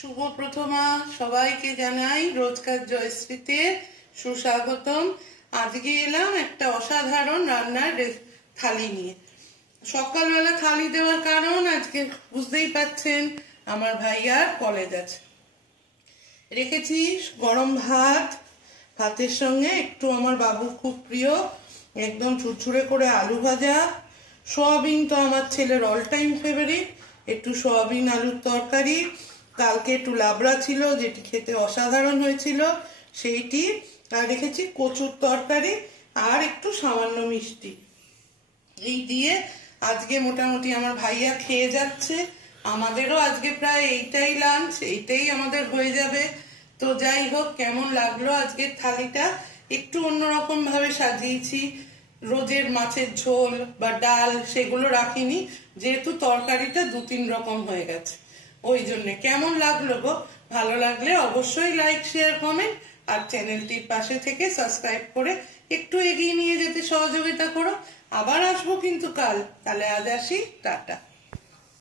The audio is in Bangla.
শুভ প্রথমা সবাইকে জানাই রোজকার জয়শ্রীতে সুস্বাগতম। আজকে এলাম একটা অসাধারণ রান্নার থালি নিয়ে। সকালবেলা থালি দেওয়ার কারণ আজকে বুঝতেই পাচ্ছেন আমার ভাইয়ার কলেজ আছে। রেখেছি গরম ভাত, ভাতের সঙ্গে একটু আমার বাবুর খুব প্রিয় একদম ঝুরঝুরে করে আলু ভাজা, সোয়াবিন তো আমার ছেলের অল টাইম ফেভারিট, একটু সোয়াবিন আলুর তরকারি, কালকে একটু লাবড়া ছিল যেটি খেতে অসাধারণ হয়েছিল সেইটি, আর রেখেছি কচুর তরকারি আর একটু সামান্য মিষ্টি। এই দিয়ে আজকে মোটামুটি আমার ভাইয়া খেয়ে যাচ্ছে, আমাদেরও আজকে প্রায় এইটাই লাঞ্চ, এইটাই আমাদের হয়ে যাবে। তো যাই হোক, কেমন লাগলো আজকের থালিটা? একটু অন্যরকম ভাবে সাজিয়েছি, রোজের মাছের ঝোল বা ডাল সেগুলো রাখিনি, যেহেতু তরকারিটা 2-3 রকম হয়ে গেছে, ওই জন্যে। কেমন লাগলো গো? ভালো লাগলে অবশ্যই লাইক, শেয়ার, কমেন্ট আর চ্যানেলটির পাশে থেকে সাবস্ক্রাইব করে একটু এগিয়ে নিয়ে যেতে সহযোগিতা করো। আবার আসবো কিন্তু কাল। তাহলে আজ আসি, টাটা।